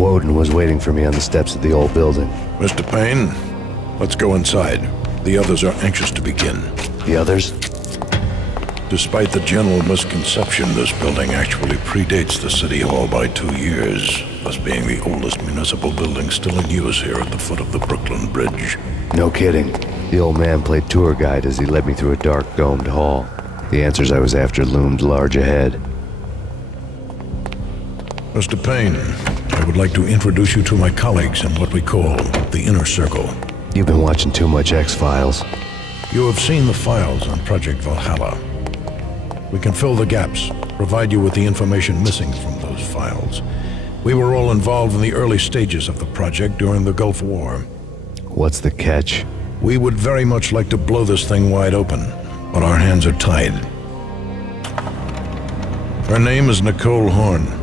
Woden was waiting for me on the steps of the old building. Mr. Payne, let's go inside. The others are anxious to begin. The others? Despite the general misconception, this building actually predates the City Hall by 2 years, thus being the oldest municipal building still in use here at the foot of the Brooklyn Bridge. No kidding. The old man played tour guide as he led me through a dark, domed hall. The answers I was after loomed large ahead. Mr. Payne, I would like to introduce you to my colleagues in what we call the Inner Circle. You've been watching too much X-Files. You have seen the files on Project Valhalla. We can fill the gaps, provide you with the information missing from those files. We were all involved in the early stages of the project during the Gulf War. What's the catch? We would very much like to blow this thing wide open, but our hands are tied. Her name is Nicole Horn.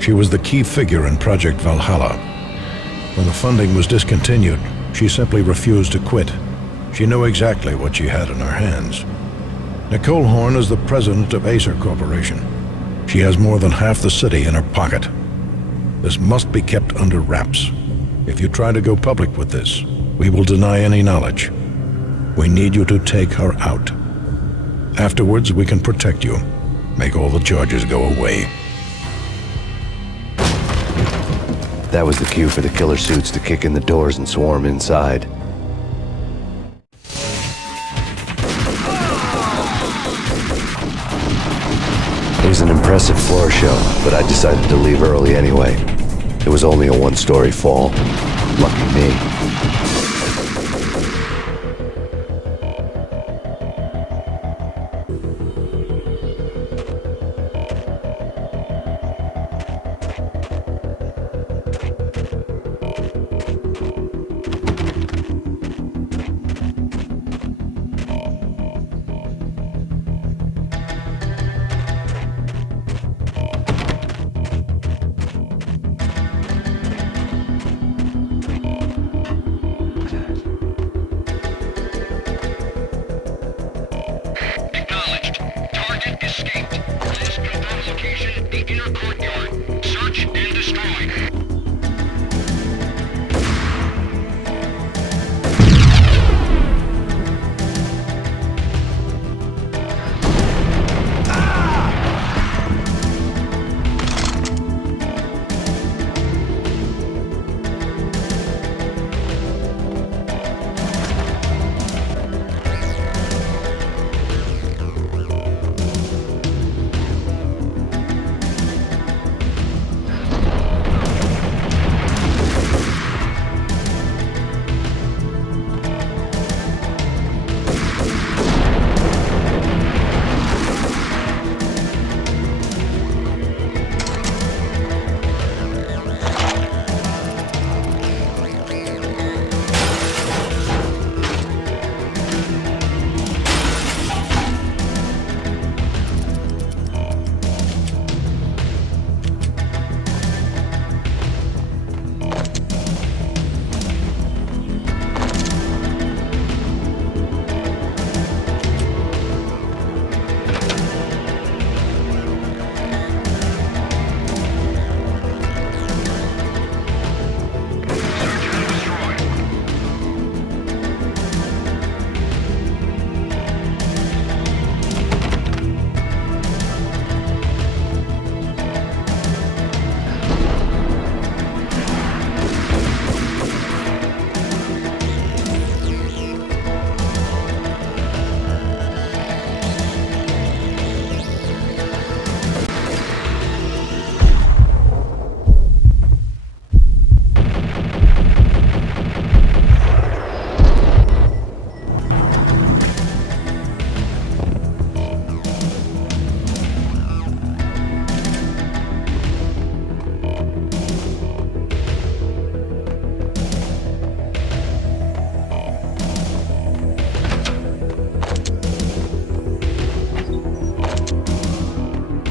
She was the key figure in Project Valhalla. When the funding was discontinued, she simply refused to quit. She knew exactly what she had in her hands. Nicole Horn is the president of Acer Corporation. She has more than half the city in her pocket. This must be kept under wraps. If you try to go public with this, we will deny any knowledge. We need you to take her out. Afterwards, we can protect you, make all the charges go away. That was the cue for the killer suits to kick in the doors and swarm inside. It was an impressive floor show, but I decided to leave early anyway. It was only a one-story fall. Lucky me.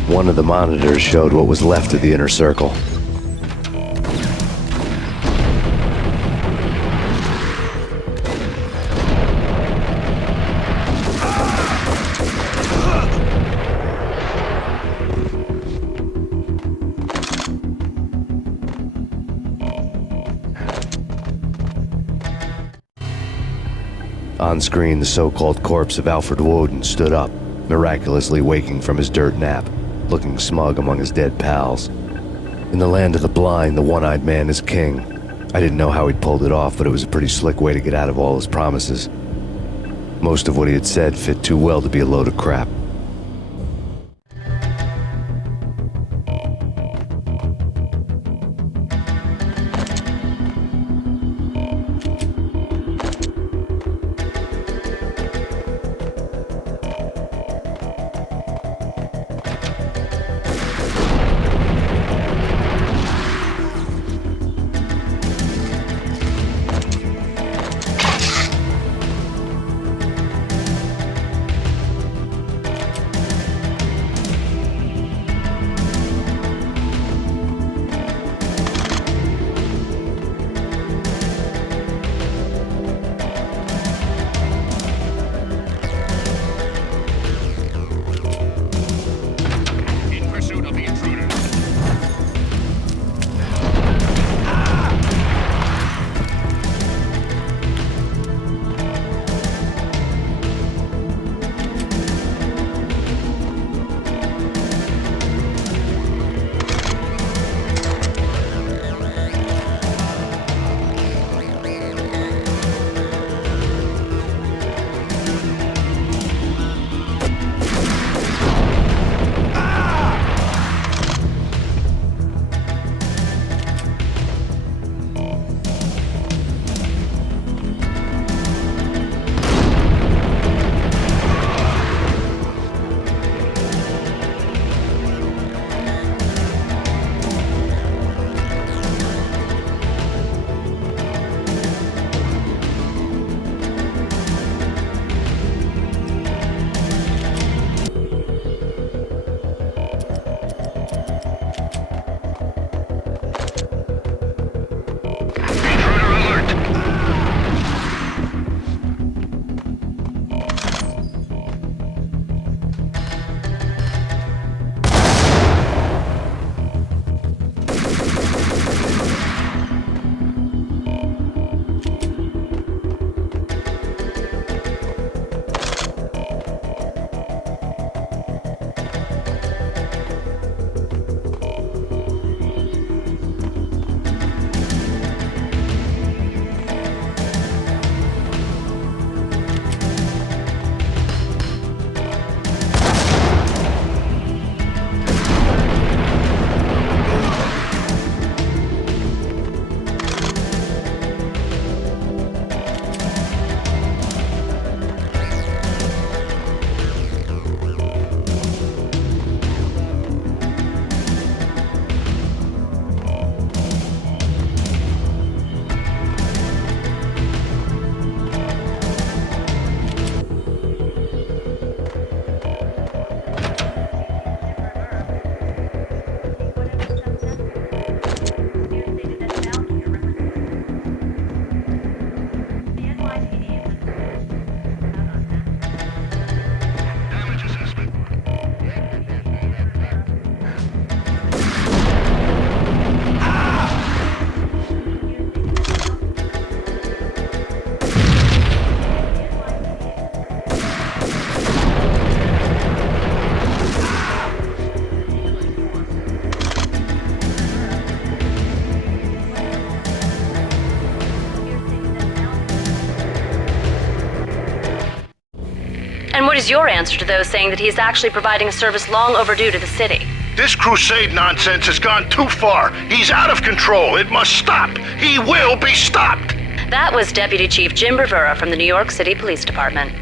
One of the monitors showed what was left of the inner circle. On screen, the so-called corpse of Alfred Woden stood up, miraculously waking from his dirt nap, looking smug among his dead pals. In the land of the blind, the one-eyed man is king. I didn't know how he'd pulled it off, but it was a pretty slick way to get out of all his promises. Most of what he had said fit too well to be a load of crap. And what is your answer to those saying that he's actually providing a service long overdue to the city? This crusade nonsense has gone too far. He's out of control. It must stop. He will be stopped. That was Deputy Chief Jim Rivera from the New York City Police Department.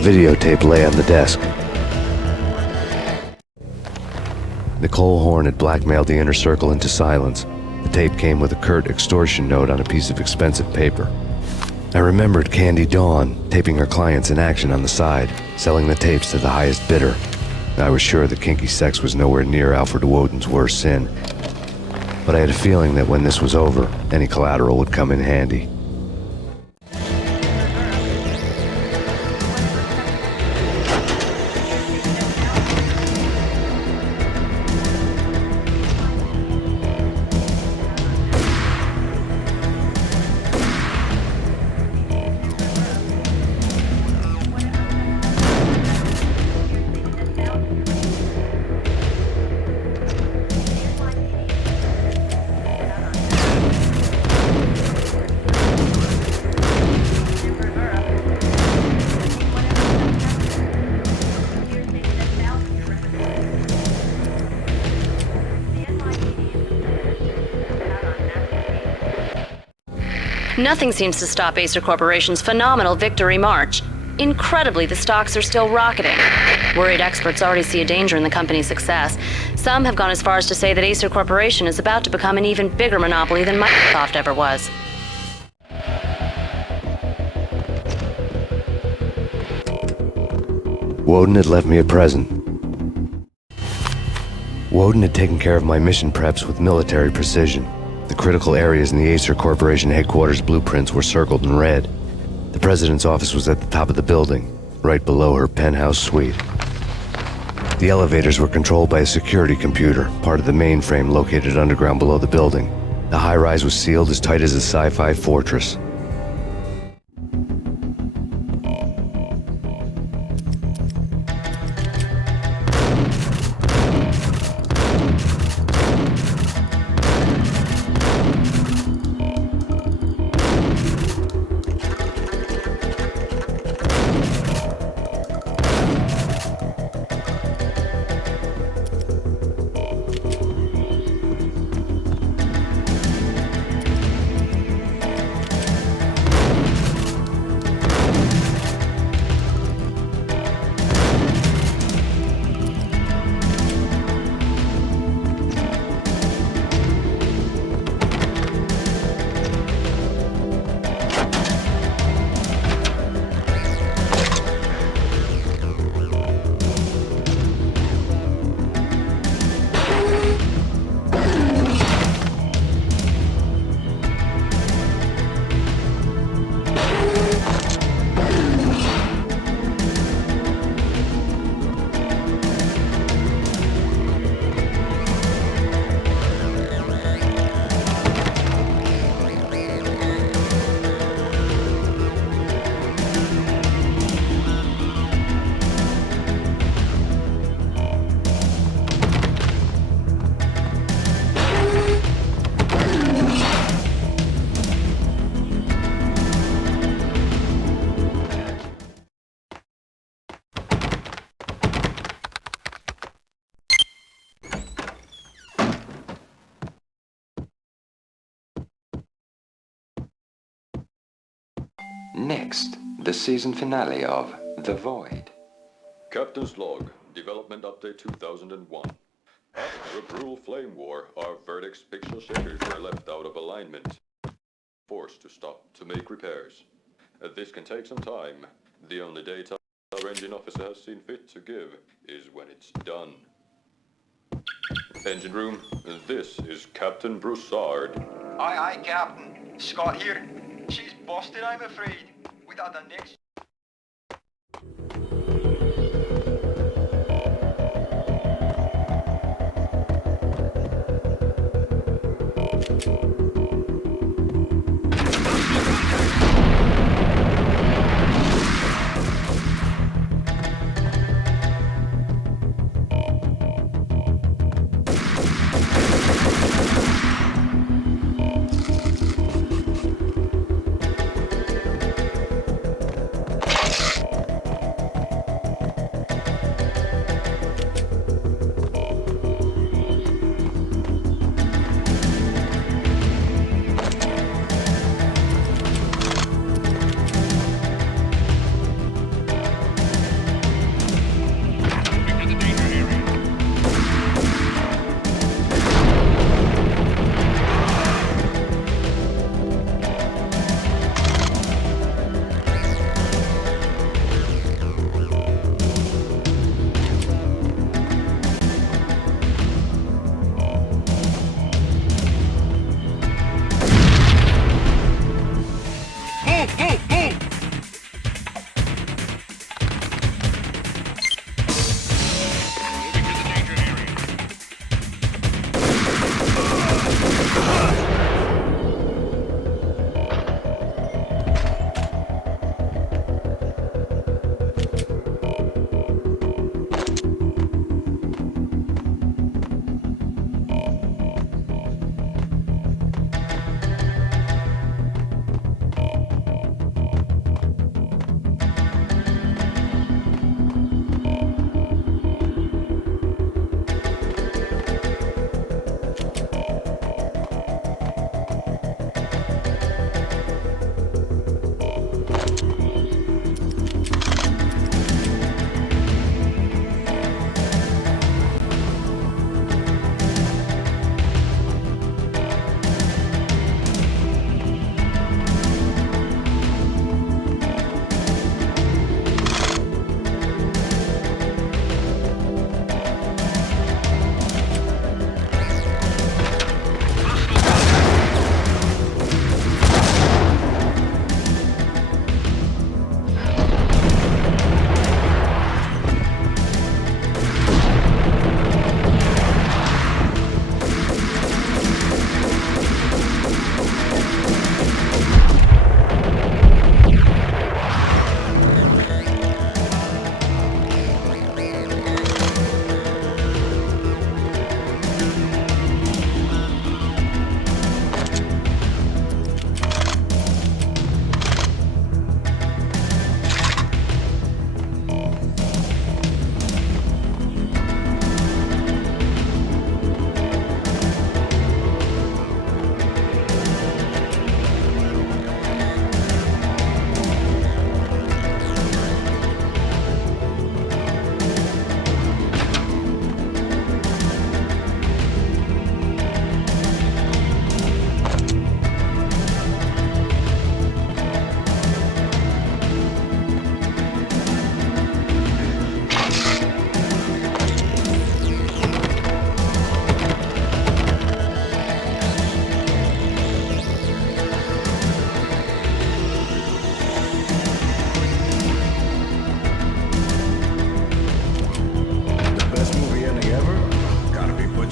A videotape lay on the desk. Nicole Horn had blackmailed the inner circle into silence. The tape came with a curt extortion note on a piece of expensive paper. I remembered Candy Dawn taping her clients in action on the side, selling the tapes to the highest bidder. I was sure that kinky sex was nowhere near Alfred Woden's worst sin. But I had a feeling that when this was over, any collateral would come in handy. Nothing seems to stop Acer Corporation's phenomenal victory march. Incredibly, the stocks are still rocketing. Worried experts already see a danger in the company's success. Some have gone as far as to say that Acer Corporation is about to become an even bigger monopoly than Microsoft ever was. Woden had left me a present. Woden had taken care of my mission preps with military precision. The critical areas in the Acer Corporation headquarters blueprints were circled in red. The president's office was at the top of the building, right below her penthouse suite. The elevators were controlled by a security computer, part of the mainframe located underground below the building. The high-rise was sealed as tight as a sci-fi fortress. Next, the season finale of The Void. Captain's log, development update 2001. After a brutal flame war, our verdict's pixel shaders were left out of alignment. Forced to stop to make repairs. This can take some time. The only data our engine officer has seen fit to give is when it's done. Engine room, this is Captain Broussard. Aye, aye, Captain. Scott here. She's busted, I'm afraid. We'd had the next...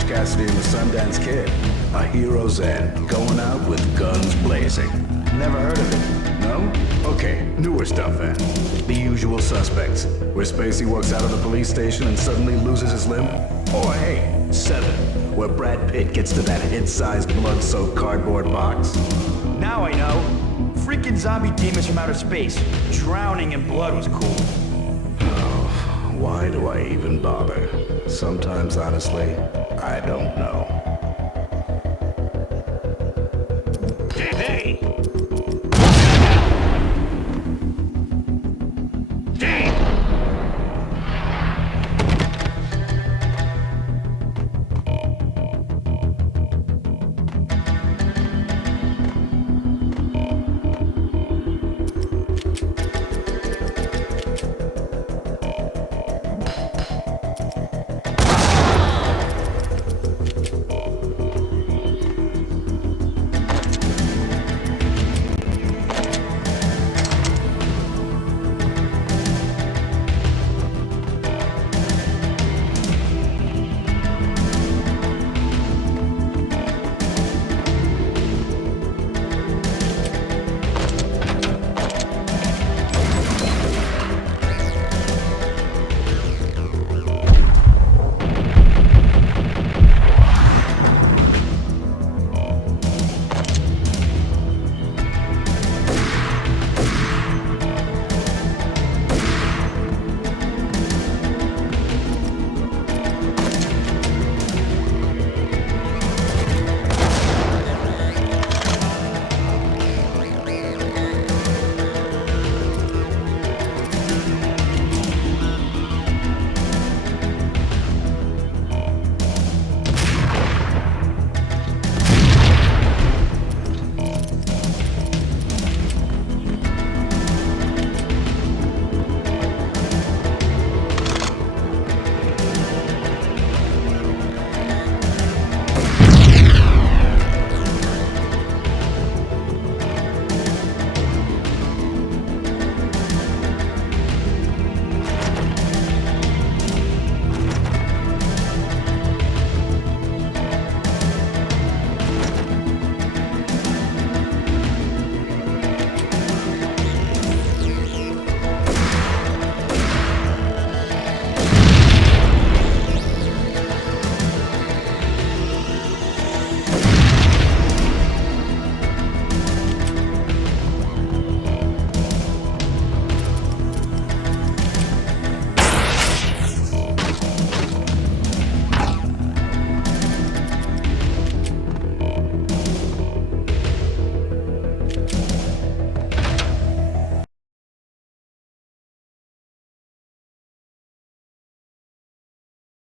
Cassidy and the Sundance Kid. A hero's end, going out with guns blazing. Never heard of it? No? Okay, newer stuff then. The Usual Suspects, where Spacey walks out of the police station and suddenly loses his limb. Or hey, Seven, where Brad Pitt gets to that hit-sized blood-soaked cardboard box. Now I know. Freaking zombie demons from outer space. Drowning in blood was cool. Oh, why do I even bother? Sometimes, honestly, I don't know. Hey!